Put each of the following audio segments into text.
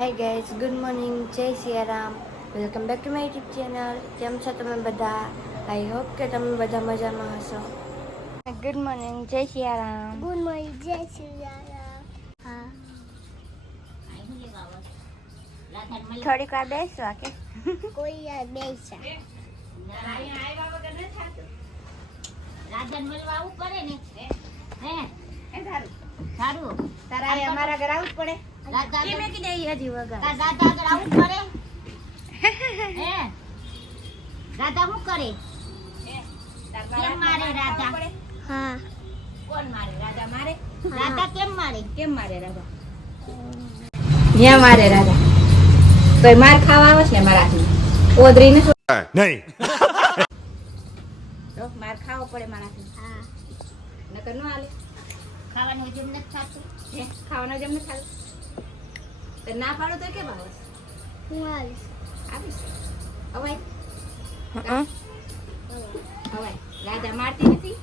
Hi guys good morning જય Siyaram welcome back to my YouTube channel કેમ છો તમે બધા આઈ હોપ કે તમે બધા મજામાં હશો ગુડ મોર્નિંગ જય સિયારામ ગુડ મોર્નિંગ જય શ્રી રામ હા થોડીક વાર બેસવા કે કોઈ યાર બેસા રાજન મળવા આવવું પડે ને હે સારું તારા અમારા ઘર આવવું પડે રાજા કે મેં કીધું હજી વગર તાર દાદા આગળ હે? શું કરે? કેમ મારે રાધા? હા. કોણ મારે? રાધા મારે? રાધા કેમ મારે? કેમ મારે રાધા? ન્યા મારે રાધા. તો માર ખાવા આવે છે મારાથી ઓદરી ને નહીં. તો માર ખાવો પડે મારાથી હા. નકર નો હાલે. ખાવાનું હજમ નથી થતું. ખાવાનું ખાવાનો જેમ ને ખાલું તો ના પાડો તો કેમ આવે? હું આવીશ. આવીશ? અવાય. અવાય. રાધા મારતી નથી?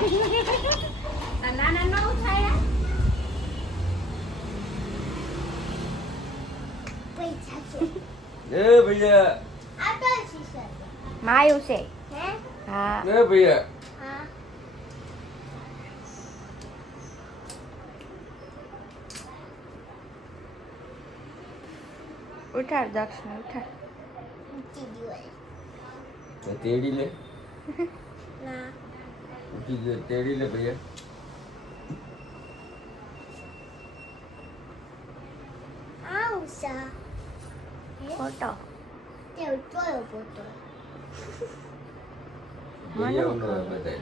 નાના ન થાય એ ભૈયા. આ તો શીશર. માયું છે. હે? હા. એ ભૈયા હા ઉઠાડ દક્ષિણ ઉઠાડ. તેડી લે. ના. ઉઠી ગયો તેડી લે ભૈયા. ફોટો. તે બધાય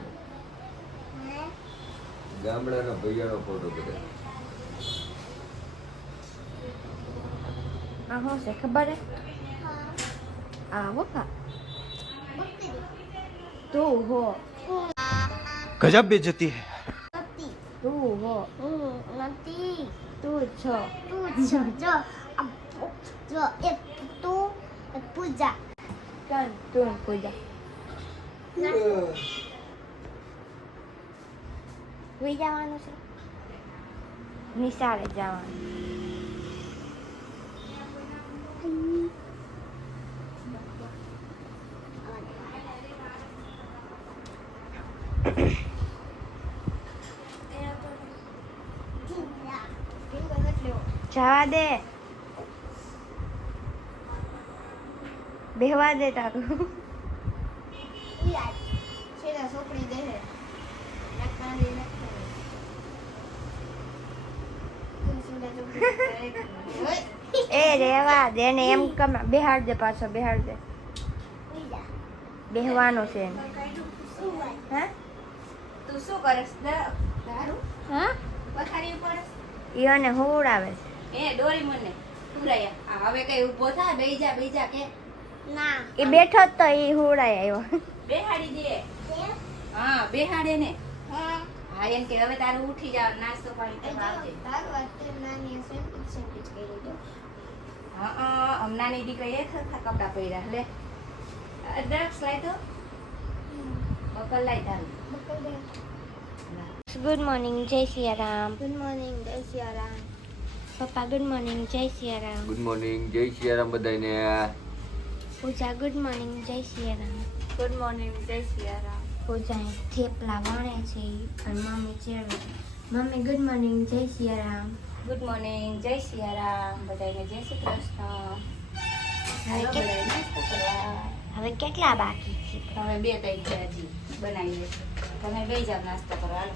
ગામડાના ભૈયાનો ફોટો બધા આ હું છે ખબર હે? આ વખા તું હો. ગજબ બેજતી હે. તું હો. હું નથી. તું છો. તું છો જો જો એ તું પૂજા. તન તું પૂજા. વિજાવાનું છે? નિશાળે જવાનું. જવા દે. બેહવા દે તારું. છોકરી દે એ રેવા દે ને એમ કમ બેહાડ દે પાછો બેહાડ દે બેહવાનો છે એને. હે? તું શું કરસ? દારૂ? હા? પથારી ઉપર? ઈ અને હોવડાવે છે. એ ડોરી મને. તુરાયા હવે કઈ ઊભો થા બેજા બેજા કે. ના. એ બેઠો જ તો એ હોવડાય આવ્યો. બેહાડી દે. હા બેહાડે ને. હે? હા એમ કે હવે તારે ઉઠી જાવ નાસ્તો પાણી કરવા આવજે. તારું અત્યારે નાની હશે સેન્ડવિચ કરી દો હા હા હમણાંની દીકરી એ થતા કપડાં પહેર્યા લે. આ દ્રાક્ષ લાય તો બકલ લાય તારું. ગુડ મોર્નિંગ જય સિયારામ. ગુડ મોર્નિંગ જય સિયારામ. પપ્પા ગુડ મોર્નિંગ જય સિયારામ. ગુડ મોર્નિંગ જય સિયારામ બધાને પૂજા ગુડ મોર્નિંગ જય સિયારામ. ગુડ મોર્નિંગ જય સિયારામ. પૂજા થેપલા વણે છે અને મમ્મી ચેડવે મમ્મી ગુડ મોર્નિંગ જય સિયારામ. ગુડ મોર્નિંગ જય સિયારામ બધાને જય શ્રી કૃષ્ણ. હવે કેટલા બાકી છે? હવે બે તારીખ છે હજી. બનાવી લેજો તમે બે જાવ નાસ્તો હાલો.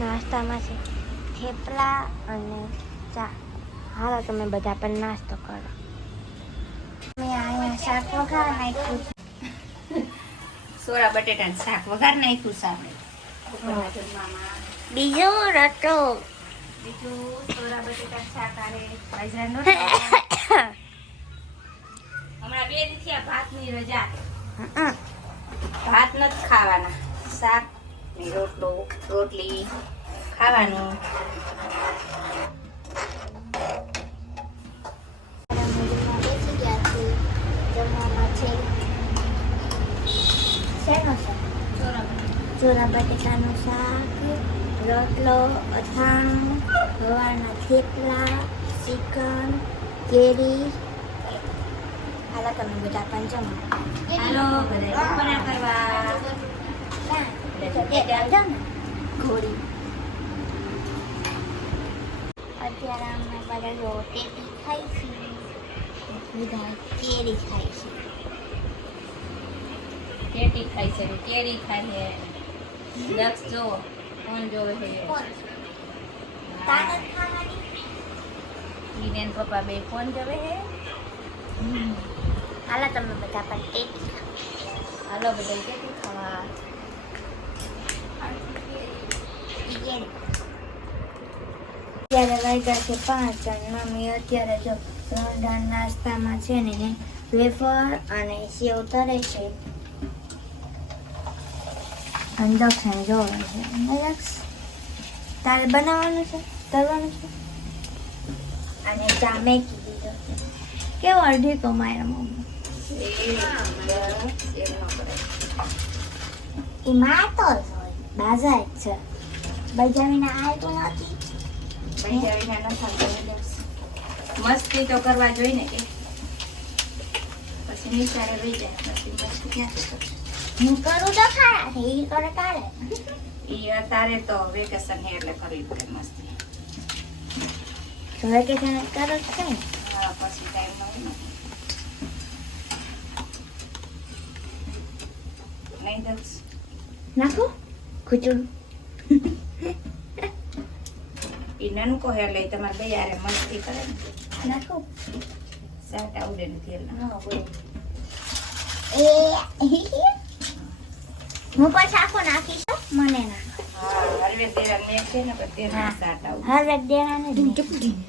નાસ્તામાં છે થેપલા અને ચા. હાલો તમે બધા પણ નાસ્તો કરો. મેં અહીંયા શાક વઘાર નાખ્યું સોરા બટેટાનું શાક વઘાર નાખ્યું સામે જમવામાં. બીજો રટો. બીજું સોરા બટેટા શાક આરે બાજરાનો હમણાં બે દિવસથી આ ભાતની રજા. ભાત નથી ખાવાના. શાક ને રોટલો રોટલી ખાવાનું. ચોરા બટેટાનું શાક. રોટલો અથાણું ગવારના થેપલા ચિકન કેરી. હાલા તમે બધા પંચમ હાલો બધા બપોરા કરવા ઘોડી. અત્યારે અમે બધા રોટેટી છીએ. બધા કેરી ખાઈશું કેટી ખાય છે કેરી ખાય છે. દક્ષ જો કોણ જોવે છે તારે ખાવાની ઈને ને પપ્પા બે કોણ જોવે છે? હાલો તમે બધા પણ કેક હાલો બધા કેક ખાવા. અત્યારે વાગ્યા છે પાંચ અને મમ્મી અત્યારે જો રોંઢા નાસ્તામાં છે ને વેફર અને સેવ તરે છે. દક્ષિણ જોવે છે. તારે બનાવવાનું છે? તરવાનું છે? અને ચા મેકી દીધો છે કેવો અડધી કમાય મમ્મી? એ માતો જ હોય. બાજા જ છે. બજાવીને આવતું નથી. પૈસા વિના ન થાતું દક્ષ મસ્તી તો કરવા જોઈએ ને કે. પછી નિશાળે રહી જાય. પછી મસ્તી કરશે? હું કરું તો ખારા છે એ કરે કાલે ઈ અત્યારે તો વેકેશન હે એટલે કરવી પડે મસ્તી તો વેકેશન કરો જ છે ને હા, પછી ટાઈમ મળે ને નહીં દક્ષ નાખો ખીચડું ઈ નનકો હે એટલે ઈ તમારે બે હારે મસ્તી કરે ને નાખો સાટ આવડે ને તેલના હા બોલો એ હું પછી આખો નાખીશ. મને નાખો.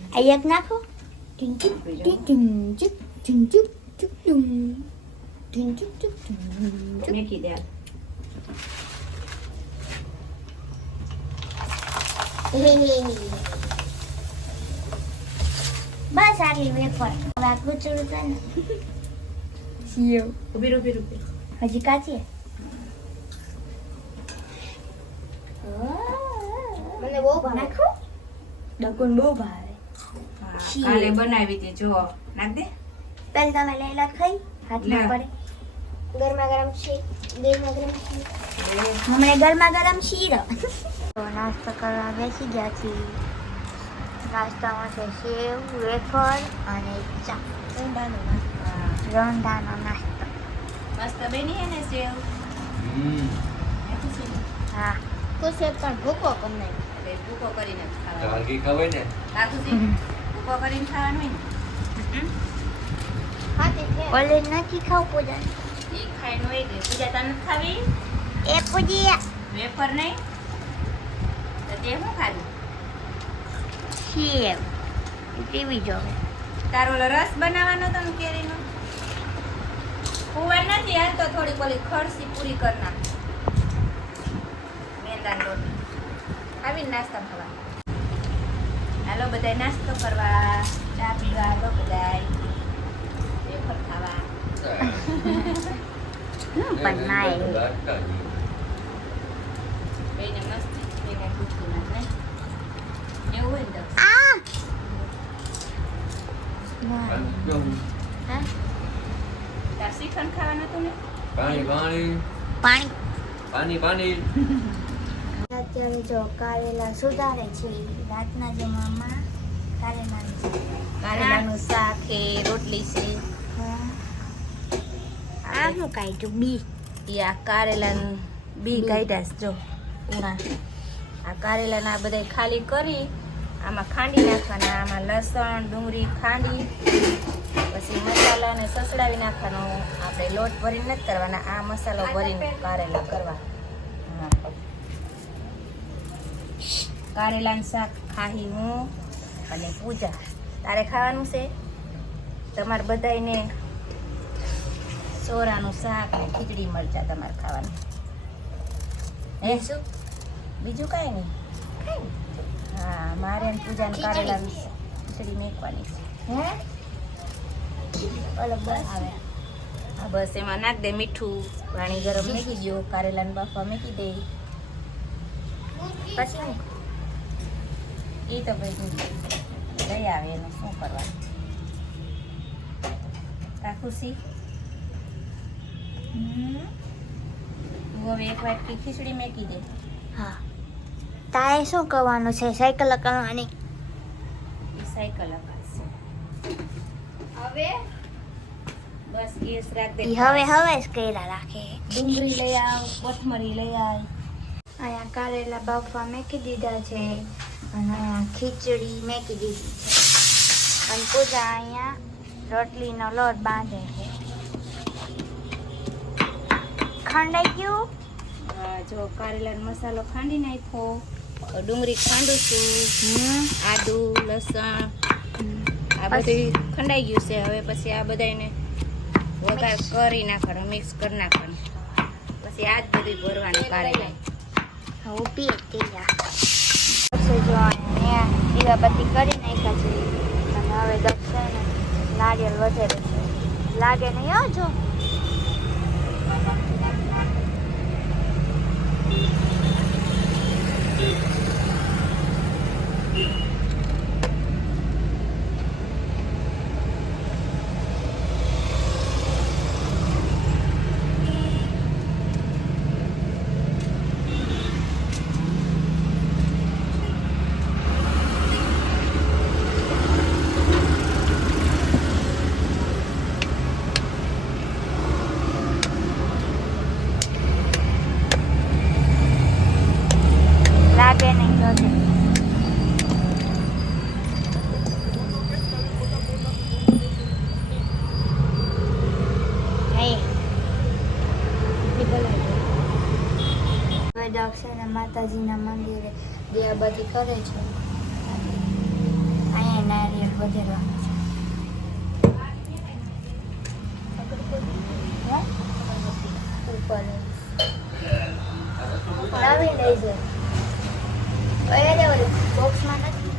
પણ નાખો. મેકી દે બસ આટલી વેફર. હવે આ ખીચડું છે ને. સેવ ઊભી રહો, ઊભી રહો, ઊભી રહો. હજી કાચી મને બહુ ભાવે. નાખો. બહુ ભાવે. કાલે બનાવી હતી જો નાખ દે. પહેલ તમે લેલા ખાઈ. હાથમાં લે. પડે. ગરમા ગરમ છે ગરમા ગરમ છે હમણે ગરમા ગરમ શીરો તો નાસ્તો કરવા બેસી ગયા છીએ. નાસ્તામાં છે સેવ વેફર અને ચા. હા. રોંધાનો નાસ્તો. મસ્ત બની હે ને સેવ? હમ. નાખી છે ને? પણ ભૂકો કમ નહીં. ભૂકો કરીને ખાવાનો. ખવાય ને? કાકુજી ભૂકો કરીને ખાવાનું હોય ઓલે નથી ખાવ પૂજા. એ ઈ ખાઈને હોય ગઈ પૂજા તને નથી ખાવી? એ પૂજી વેફર નહીં? તો તે હું ખાધું? સેવ. ટીવી જો તારો ઓલો રસ બનાવવાનો તો કેરીનો? કુવાર નથી હાલ તો થોડી ઓલી ખરસી પૂરી કરી નાખ. મેંદાનો લોટ આવીને નાસ્તા ખાવા હાલો બધાય નાસ્તો કરવા ચા પીવા હાલો બધાય વેફર ખાવા પણ ના એ. લાગતા જ. બેને મસ્તી બેને પૂછતું ના નહીં એવું હોય ને દક્ષ? આ આમ કેવું? તાર શ્રીખંડ ખાવાનું હતું ને પાણી પાણી પાણી પાણી પાણી અત્યારે જો કારેલા સુધારે છે. રાતના જમવામાં કારેલાનું. કારેલાનું શાક છે રોટલી છે. હા. આ શું કાઢ્યું બી. એ આ કારેલાનું બી કાઢ્યા જો. ઉણા. આ કારેલાના બધા ખાલી કરી આમાં ખાંડી નાખવાના આમાં લસણ ડુંગળી ખાંડી પછી મસાલાને સસડાવી નાખવાનો. આપણે લોટ ભરીને નથી કરવાના આ મસાલો ભરીને કારેલા કરવા હા. કારેલાનું શાક ખાહી હું અને પૂજા. તારે ખાવાનું છે? તમારે બધાયને સોરાનું શાક અને ખીચડી મરચા તમારે ખાવાનું. હે? શું બીજું કાંઈ નહીં. હા મારે પૂજાને કારેલાનું ખીચડી. મેકવાની છે. હે? બસ. હા બસ એમાં નાખ દે મીઠું. પાણી ગરમ મેકી દો કારેલાને બાફવા મેકી દે. પછી? એ તો બધું લઈ આવે એનું શું કરવા કા ખુશી તું હવે એક વાટકી ખીચડી મેકી દે. હા. તારે શું કરવાનું છે? સાયકલ કરવાની સાયકલ અપાશે હવે બસ ગેસ રાખ દે. હવે હવે જ રાખે. ડુંગળી લઈ આવ કોથમરી લઈ આવ. અહીંયા કારેલા બાફવા મેકી દીધા છે. અને ખીચડી મેકી દીધી છે. અને પૂજા અહીંયા રોટલીનો લોટ બાંધે છે. ખંડાઈ ગયું? જો કારેલાનો મસાલો ખાંડી નાખ્યો. ડુંગળી ખાંડું છું. આદુ લસણ આ બધું ખંડાઈ ગયું છે. હવે પછી આ બધાને વઘાર કરી નાખવાનું મિક્સ કરી નાખવાનું. પછી આ જ બધું ભરવાનું કારેલા હું પીએ પછી જો અહીંયા દીવાબત્તી કરી નાખ્યા છે. અને હવે દક્ષિણ નારિયેલ વધારે છે. લાગે નહીં, હો, જો લાગે નહીં જોજે અહીં. હવે દક્ષિણ માતાજીના મંદિરે દીવાબત્તી કરે છે. અહીંયા નારિયેળ વધારવાનું છે હે? ઉપર લાવી લઈ જાય કયા દેવા બોક્સમાં નથી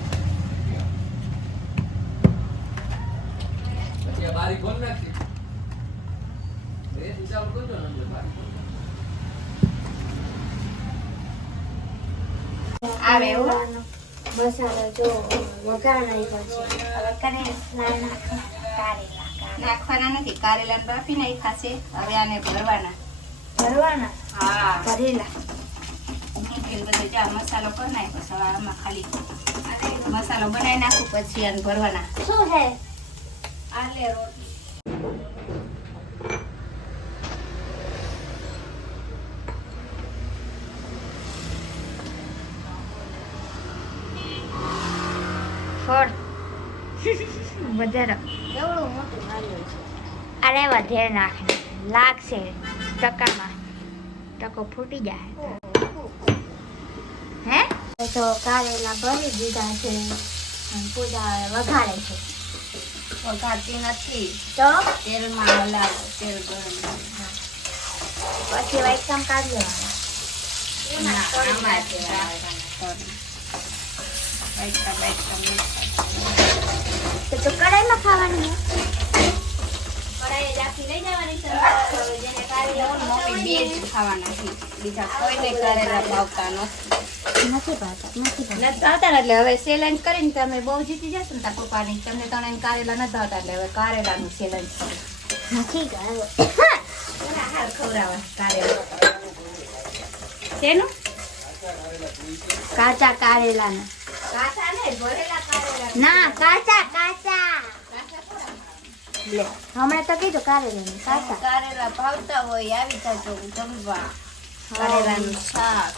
પછી આ બારી ખોલ નાખી એ હિસાબ કરજો ને અંદર બારી. આવે એવું? જો વઘાર નાખ્યો છે. હવે કરે સ્નાન કારેલા નાખવાના નથી કારેલા બાફી નાખ્યા છે. હવે આને ભરવાના. ભરવાના? હા. ભરેલા. બધો જા મસાલો કરી નાખ્યો છે આમાં ખાલી મસાલો બનાવી નાખું પછી આને ભરવાના. શું છે? આ લે રોટલી. ફળ. વધારે. એવડું મોટું નારિયેળ છે? અરે વધારે નાખે લાગશે. ટકામાં. ટકો ફૂટી જાય. હે? તો કારેલા ભરી દીધા છે પૂજા વઘારે છે. વઘારતી નથી. તો? તેલમાં હલાવો તેલ ગરમ પછી વાઈકમ કાઢી લેવાના. ના, તો તો કડાઈમાં ખાવાની. બે જ બીજા કોઈને કારેલા નથી એટલે હવે ચેલેન્જ કરીને તમે બહુ જીતી જશો ને તાર પપ્પાની તમને ત્રણે કારેલા નથી ભાવતા એટલે હવે કારેલાનું ચેલેન્જ કરો નથી ખવડાવવા કારેલા શેનું કાચા કારેલાના ને કારેલા કાચા. કાચા. લે. હમણાં તો કીધું કારેલાનું કાચા. કારેલા ભાવતા હોય આવી જાજો જમવા. કારેલાનું શાક.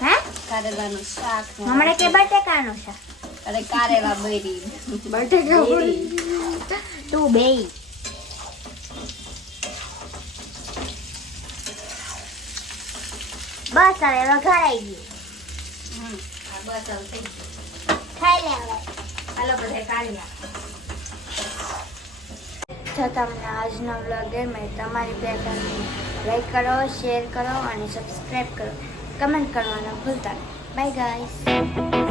હે? કારેલાનું શાક હમણાં કે બટેકાનું શાક. અરે કારેલા બૈરી. બટેકા તું બે બસ હવે વઘારાઈ ગયું. બસ હવે થઈ ગયું. ખાઈ લે હવે. હાલો બધાય કારેલા જો તમને આજનો વ્લોગ ગમે તમારી બે લાઈક કરો શેર કરો અને સબસ્ક્રાઈબ કરો. કમેન્ટ કરવાનું ભૂલતા બાય ગાઈસ